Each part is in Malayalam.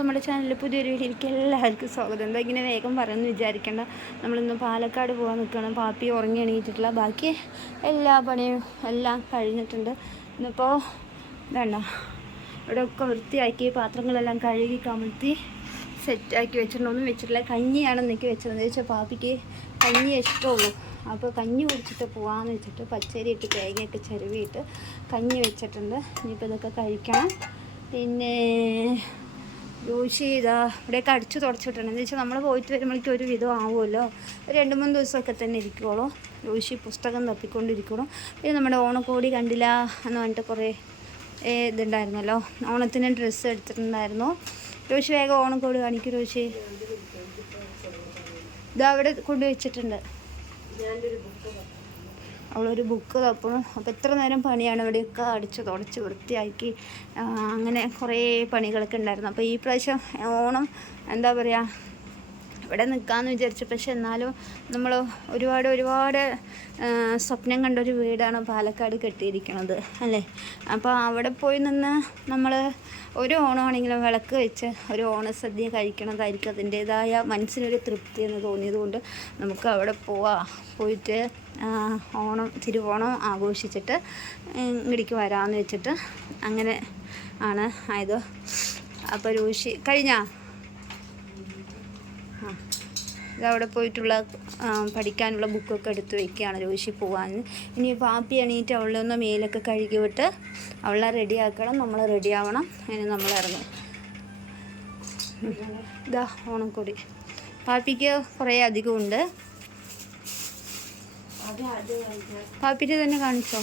നമ്മുടെ ചാനലിൽ പുതിയൊരു വീഡിയോയിലേക്ക് എല്ലാവർക്കും സ്വാഗതം. എന്താ ഇങ്ങനെ വേഗം പറയുമെന്ന് വിചാരിക്കേണ്ട. നമ്മളിന്ന് പാലക്കാട് പോകാൻ നിൽക്കണം പാപ്പി ഉറങ്ങി എണീറ്റിട്ടില്ല. ബാക്കി എല്ലാ പണിയും എല്ലാം കഴിഞ്ഞിട്ടുണ്ട്. ഇന്നിപ്പോൾ ഇവിടെ ഒക്കെ വൃത്തിയാക്കി പാത്രങ്ങളെല്ലാം കഴുകി കമഴ്ത്തി സെറ്റാക്കി വെച്ചിട്ടുണ്ട്. ഒന്നും വെച്ചിട്ടില്ല. കഞ്ഞിയാണ് എനിക്ക് വെച്ചത്. എന്ന് വെച്ചാൽ പാപ്പിക്ക് കഞ്ഞി ഇഷ്ടമുള്ളൂ. അപ്പോൾ കഞ്ഞി കുടിച്ചിട്ട് പോകാമെന്ന് വെച്ചിട്ട് പച്ചരി ഇട്ട് തേങ്ങയൊക്കെ ചെരുവിയിട്ട് കഞ്ഞി വെച്ചിട്ടുണ്ട്. ഇനിയിപ്പോൾ ഇതൊക്കെ കഴിക്കണം. പിന്നെ യൂസ് ചെയ്താ ഇവിടെയൊക്കെ അടിച്ചു തുടച്ചിട്ടുണ്ട്. എന്ന് വെച്ചാൽ നമ്മൾ പോയിട്ട് വരുമ്പോഴേക്കും ഒരു വിധം ആവുമല്ലോ. രണ്ട് മൂന്ന് ദിവസമൊക്കെ തന്നെ ഇരിക്കുള്ളൂ ചെയ്ത് പുസ്തകം തപ്പിക്കൊണ്ടിരിക്കുള്ളൂ പിന്നെ നമ്മുടെ ഓണക്കോടി കണ്ടില്ല എന്ന് പറഞ്ഞിട്ട് കുറേ ഇതുണ്ടായിരുന്നല്ലോ. ഓണത്തിന് ഡ്രസ്സ് എടുത്തിട്ടുണ്ടായിരുന്നു. രോഷി വേഗം ഓണക്കോടി കാണിക്കും രോഷി. ഇത് അവിടെ കൊണ്ടുവച്ചിട്ടുണ്ട് അവളൊരു ബുക്ക് തപ്പണം അപ്പോൾ എത്ര നേരം പണിയാണ് ഇവിടെയൊക്കെ അടിച്ച് തുടച്ച് വൃത്തിയാക്കി അങ്ങനെ കുറേ പണികളൊക്കെ ഉണ്ടായിരുന്നു. അപ്പോൾ ഈ പ്രാവശ്യം ഓണം എന്താ പറയുക ഇവിടെ നിൽക്കാമെന്ന് വിചാരിച്ചു. പക്ഷെ എന്നാലും നമ്മൾ ഒരുപാട് ഒരുപാട് സ്വപ്നം കണ്ട ഒരു വീടാണ് പാലക്കാട് കെട്ടിയിരിക്കുന്നത് അല്ലേ? അപ്പോൾ അവിടെ പോയി നിന്ന് നമ്മൾ ഒരു ഓണമാണെങ്കിലും വിളക്ക് വെച്ച് ഒരു ഓണസദ്യ കഴിക്കണതായിരിക്കും അതിന്റേതായ മനസ്സിനൊരു തൃപ്തി എന്ന് തോന്നിയതുകൊണ്ട് നമുക്ക് അവിടെ പോവാം. പോയിട്ട് ഓണം തിരുവോണം ആഘോഷിച്ചിട്ട് ഇങ്ങടിക്ക് വരാമെന്ന് വെച്ചിട്ട് അങ്ങനെ ആണ് ആയത്. അപ്പോൾ രൂഷി കഴിഞ്ഞാ? ആ ഇതവിടെ പോയിട്ടുള്ള പഠിക്കാനുള്ള ബുക്കൊക്കെ എടുത്ത് വെക്കുകയാണ് രൂഷി പോകാൻ ഇനി പാപ്പി എണീറ്റ് അവളെ ഒന്ന് മേലൊക്കെ കഴുകി വിട്ട് അവളെ റെഡിയാക്കണം നമ്മൾ റെഡിയാവണം അതിന് നമ്മൾ ഇറങ്ങും. ഇതാ ഓണക്കൊടി പാപ്പിക്ക് കുറേ അധികം ഉണ്ട് പാപ്പിന്റെ തന്നെ കാണിച്ചോ?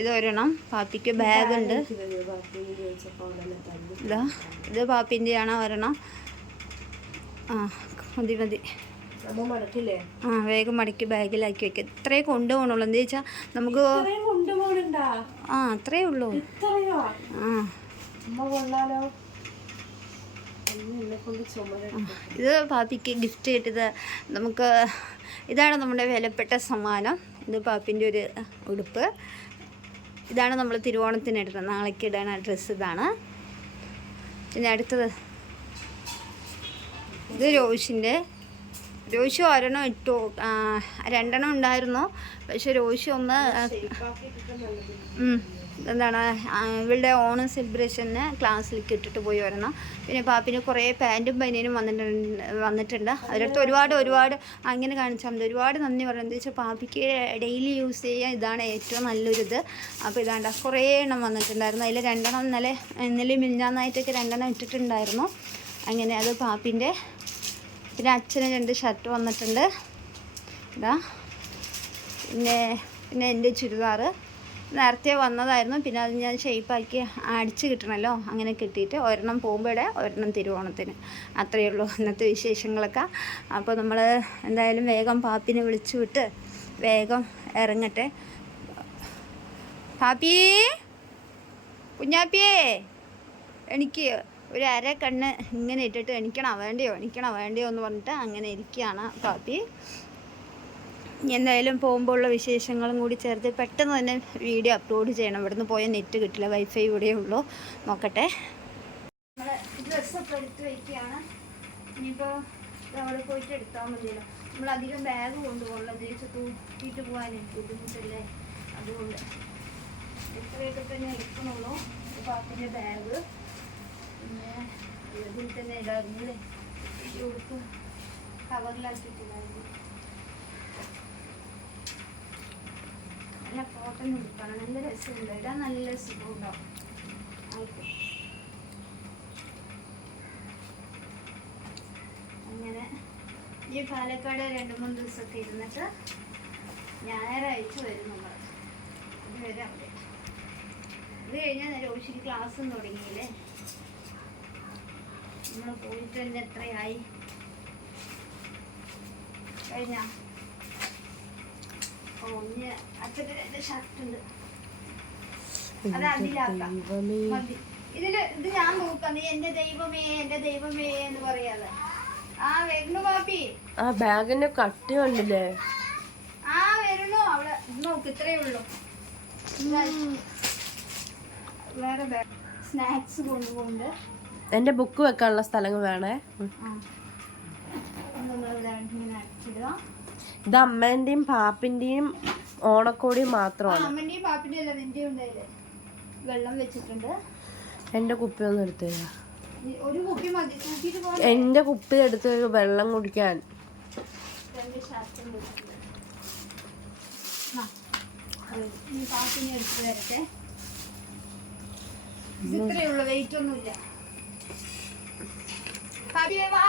ഇത് ഒരെണ്ണം. പാപ്പിക്ക് ബാഗ് ഉണ്ട്. ഇതാ ഇത് പാപ്പിന്റെയാണ് ഒരെണ്ണം. ആ മതി മതി. ആ വേഗം മടക്കി ബാഗിലാക്കി വെക്കുക ഇത്രേ കൊണ്ടുപോകണുള്ളൂ എന്താ വെച്ചാൽ നമുക്ക് ആ അത്രേ ഉള്ളൂ. ആ. ഇത് പാപ്പിക്ക് ഗിഫ്റ്റ് കിട്ടിയത് നമുക്ക് ഇതാണ് നമ്മുടെ വിലപ്പെട്ട സമ്മാനം. ഇത് പാപ്പിന്റെ ഒരു ഉടുപ്പ്. ഇതാണ് നമ്മൾ തിരുവോണത്തിന് എടുത്തത് നാളേക്ക് ഇടാൻ ഡ്രസ്സ് ഇതാണ്. പിന്നെ അടുത്തത് ഇത് രോഷിന്റെ. രോഷി ഒരെണ്ണം ഇട്ടു. രണ്ടെണ്ണം ഉണ്ടായിരുന്നു. പക്ഷെ രോഷി ഒന്ന്. എന്താണ് ഇവളുടെ ഓണം സെലിബ്രേഷന് ക്ലാസ്സിലേക്ക് ഇട്ടിട്ട് പോയി വരണം. പിന്നെ പാപ്പിന് കുറേ പാന്റും പനിയനും വന്നിട്ടുണ്ട് വന്നിട്ടുണ്ട്. അവരടുത്ത് ഒരുപാട് ഒരുപാട് അങ്ങനെ കാണിച്ചാൽ മതി. ഒരുപാട് നന്ദി പറയുന്നത് വെച്ചാൽ പാപ്പിക്ക് ഡെയിലി യൂസ് ചെയ്യുക ഇതാണ് ഏറ്റവും നല്ലൊരിത്. അപ്പോൾ ഇതാണ്ട കുറേ എണ്ണം വന്നിട്ടുണ്ടായിരുന്നു. അതിൽ രണ്ടെണ്ണം ഇന്നലെ ഇന്നലെ മിഞ്ഞാന്നായിട്ടൊക്കെ രണ്ടെണ്ണം ഇട്ടിട്ടുണ്ടായിരുന്നു. അങ്ങനെ അത് പാപ്പിന്റെ പിന്നെ അച്ഛന് രണ്ട് ഷർട്ട് വന്നിട്ടുണ്ട്. ഇതാ പിന്നെ പിന്നെ എന്റെ ചുരിദാർ നേരത്തെ വന്നതായിരുന്നു. പിന്നെ അത് ഞാൻ ഷേപ്പാക്കി അടിച്ച് കിട്ടണമല്ലോ അങ്ങനെ കിട്ടിയിട്ട് ഒരെണ്ണം പോകുമ്പോഴേ ഒരെണ്ണം തിരുവോണത്തിന്. അത്രയേ ഉള്ളൂ ഇന്നത്തെ വിശേഷങ്ങളൊക്കെ. അപ്പോൾ നമ്മൾ എന്തായാലും വേഗം പാപ്പിനെ വിളിച്ചു വിട്ട് വേഗം ഇറങ്ങട്ടെ. പാപ്പി? കുഞ്ഞാപ്പിയേ? എനിക്ക് ഒരു അര കണ്ണ് ഇങ്ങനെ ഇട്ടിട്ട് എണിക്കണം വേണ്ടിയോ? എണിക്കണം വേണ്ടയോ എന്ന് പറഞ്ഞിട്ട് അങ്ങനെ ഇരിക്കുകയാണ് പാപ്പി. എന്തായാലും പോകുമ്പോൾ ഉള്ള വിശേഷങ്ങളും കൂടി ചേർത്ത് പെട്ടെന്ന് തന്നെ വീഡിയോ അപ്ലോഡ് ചെയ്യണം. ഇവിടുന്ന് പോയ നെറ്റ് കിട്ടില്ല വൈഫൈ ഇവിടെ ഉള്ളൂ. നോക്കട്ടെ. അവിടെ പോയിട്ട് ബാഗ് പിന്നെ ഇതിൽ തന്നെ ഇടാറുണ്ട് ഈ ഉടുപ്പ് കവറിലാക്കിയിട്ടില്ലായിരുന്നു നല്ല അങ്ങനെ ഈ പാലക്കാട് രണ്ട് മൂന്ന് ദിവസമൊക്കെ ഇരുന്നിട്ട് ഞായറാഴ്ച വരും നമ്മൾ. അതുവരെ അവിടെ. ഇത് കഴിഞ്ഞാൽ രോഷിക്ക് ക്ലാസ്സും തുടങ്ങിയില്ലേ? നമ്മൾ പോയിട്ട് തന്നെ എത്രയായി? കഴിഞ്ഞാ ഓ ഇനി അച്ഛന്റെ രണ്ട് ഷർട്ട് ഉണ്ട് അത് അതിലാക്കാം മതി. ഇതിൽ ഇത് ഞാൻ നോക്കാം. നീ എന്റെ ദൈവമേ എന്റെ ദൈവമേ എന്ന് പറയാതെ. ആ വരുന്നു പാപ്പി. ആ ബാഗിന്റെ കട്ടി കണ്ടില്ലേ? ആ വരുന്നു. അവിടെ നോക്ക് ഇത്രേ ഉള്ളൂ. വേറെ സ്നാക്സ് കൊണ്ടുകൊണ്ട് എന്റെ ബുക്ക് വെക്കാനുള്ള സ്ഥലങ്ങൾ വേണേ. ഇങ്ങനെ അടിച്ചിടുക. ഇത് അമ്മേന്റെയും പാപ്പിന്റെയും ഓണക്കോടിയും മാത്രമാണ്. അമ്മന്റെയും പാപ്പിന്റെയും അല്ല നിന്റെയും ഉണ്ടായില്ലേ വെള്ളം വെച്ചിട്ടുണ്ട്. എന്റെ കുപ്പി ഒന്നും എടുത്തു തരാം. ഒരു കുപ്പി മതി തൂക്കിയിട്ട് പോകാൻ എന്റെ കുപ്പി എടുത്ത് തരൂ വെള്ളം കുടിക്കാൻ. രണ്ട് ഷർട്ടും കൊടുത്തിട്ടുണ്ട് ആ, ഈ പാപ്പിനെ എടുത്ത് തരട്ടെ. ഇത് ഇത്രയേ ഉള്ളൂ വെയിറ്റ് ഒന്നുമില്ല പാപ്പിയെ വാ.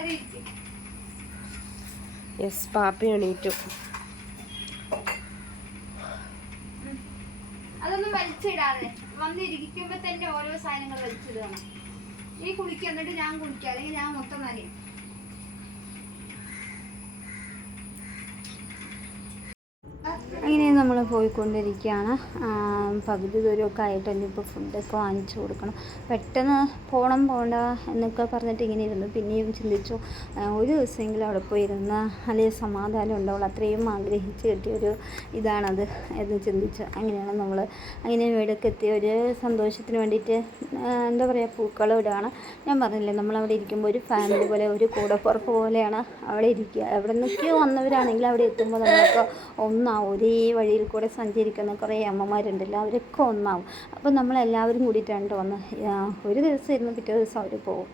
ഇരിക്ക്. യെസ് പാപ്പി എണീറ്റു. അതൊന്നും വലിച്ചിടാതെ. വന്നിരിക്കുമ്പോ തന്നെ ഓരോ സാധനങ്ങൾ വലിച്ചിടണം നീ കുളിക്കുക ഞാൻ കുളിക്കാം. അല്ലെങ്കിൽ ഞാൻ മൊത്തം നനയും. അങ്ങനെ നമ്മൾ പോയിക്കൊണ്ടിരിക്കുകയാണ്. പകുതി ദൂരമൊക്കെ ആയിട്ട് ഇപ്പോൾ ഫുഡൊക്കെ വാങ്ങിച്ചു കൊടുക്കണം. പെട്ടെന്ന് പോകണം പോകണ്ട എന്നൊക്കെ പറഞ്ഞിട്ട് ഇങ്ങനെ ഇരുന്നു. പിന്നെയും ചിന്തിച്ചു ഒരു ദിവസമെങ്കിലും അവിടെ പോയി ഇരുന്ന് അല്ലെങ്കിൽ സമാധാനം ഉണ്ടാവുള്ളൂ. അത്രയും ആഗ്രഹിച്ച് കിട്ടിയൊരു ഇതാണത് എന്ന് ചിന്തിച്ചു. അങ്ങനെയാണ് നമ്മൾ അങ്ങനെ വീടൊക്കെ എത്തിയ ഒരു സന്തോഷത്തിന് വേണ്ടിയിട്ട് എന്താ പറയുക പൂക്കൾ ഇടുകയാണ്. ഞാൻ പറഞ്ഞില്ലേ നമ്മളവിടെ ഇരിക്കുമ്പോൾ ഒരു ഫാമിലി പോലെ ഒരു കൂടപ്പുറപ്പ് പോലെയാണ് അവിടെ ഇരിക്കുക. എവിടെ നിന്നൊക്കെയോ വന്നവരാണെങ്കിൽ അവിടെ എത്തുമ്പോൾ നമ്മളൊക്കെ ഒന്നാ ഒരേ വഴിയിൽ കൂടെ സഞ്ചരിക്കുന്ന കുറേ അമ്മമാരുണ്ടല്ലോ അവരൊക്കെ ഒന്നാവും. അപ്പോൾ നമ്മളെല്ലാവരും കൂടിയിട്ടാണ് വന്ന് ഒരു ദിവസം ഇരുന്ന് പിറ്റേ ദിവസം അവർ പോകും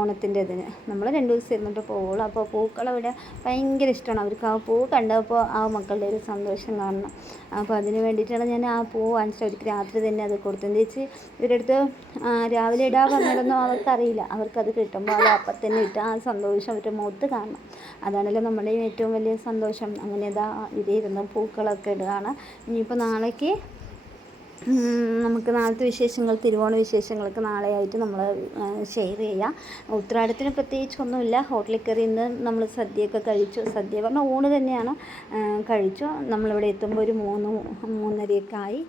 ഓണത്തിന്റെ ഇതിന് നമ്മൾ രണ്ട് ദിവസം ഇരുന്നിട്ട് പോവുള്ളൂ. അപ്പോൾ പൂക്കളവിടെ ഭയങ്കര ഇഷ്ടമാണ്. അവർക്ക് ആ പൂ കണ്ടപ്പോൾ ആ മക്കളുടെ ഒരു സന്തോഷം കാണണം. അപ്പോൾ അതിന് വേണ്ടിയിട്ടാണ് ഞാൻ ആ പൂ വാങ്ങിച്ചിട്ട് അവർക്ക് രാത്രി തന്നെ അത് കൊടുത്തു എന്താ വെച്ച്? ഇവരുടെ അടുത്ത് ആ, രാവിലെ ഇടാൻ പറഞ്ഞതൊന്നും അവർക്കറിയില്ല. അവർക്കത് കിട്ടുമ്പോൾ അത് അപ്പം തന്നെ ഇട്ട് ആ സന്തോഷം അവരുടെ മുഖത്ത് കാണണം. അതാണല്ലോ നമ്മുടെയും ഏറ്റവും വലിയ സന്തോഷം. അങ്ങനെ ഇതാ ഇതിരുന്ന് പൂക്കളൊക്കെ ഇടുകയാണ്. ഇനിയിപ്പോൾ നാളേക്ക് നമുക്ക് നാളത്തെ വിശേഷങ്ങൾ തിരുവോണ വിശേഷങ്ങളൊക്കെ നാളെയായിട്ട് നമ്മൾ ഷെയർ ചെയ്യാം. ഉത്രാടത്തിന് പ്രത്യേകിച്ച് ഒന്നുമില്ല ഹോട്ടലിൽ കയറി ഇന്ന് നമ്മൾ സദ്യയൊക്കെ കഴിച്ചു. സദ്യ പറഞ്ഞാൽ ഊണ് തന്നെയാണ്. കഴിച്ചു. നമ്മളിവിടെ എത്തുമ്പോൾ ഒരു മൂന്ന് മൂന്നരയൊക്കെ ആയി.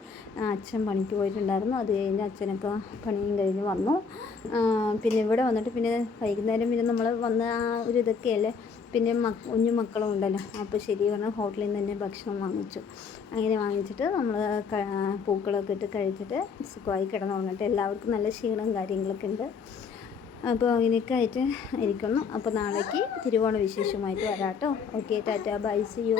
അച്ഛൻ പണിക്ക് പോയിട്ടുണ്ടായിരുന്നു. അത് കഴിഞ്ഞ് അച്ഛനൊക്കെ പണിയും കഴിഞ്ഞ് വന്നു. പിന്നെ ഇവിടെ വന്നിട്ട് പിന്നെ വൈകുന്നേരം പിന്നെ നമ്മൾ വന്ന ആ ഒരു ഇതൊക്കെയല്ലേ? പിന്നെ മക്ക കുഞ്ഞു മക്കളും ഉണ്ടല്ലോ അപ്പോൾ ശരി പറഞ്ഞാൽ ഹോട്ടലിൽ നിന്ന് തന്നെ ഭക്ഷണം വാങ്ങിച്ചു. അങ്ങനെ വാങ്ങിച്ചിട്ട് നമ്മൾ പൂക്കളൊക്കെ ഇട്ട് കഴിച്ചിട്ട് സുഖമായി കിടന്നുറങ്ങിട്ട് എല്ലാവർക്കും നല്ല ക്ഷീണവും കാര്യങ്ങളൊക്കെ ഉണ്ട്. അപ്പോൾ അങ്ങനെയൊക്കെ ആയിട്ട് ഇരിക്കുന്നു. അപ്പോൾ നാളേക്ക് തിരുവോണ വിശേഷമായിട്ട് വരാം കേട്ടോ okay tata bye see you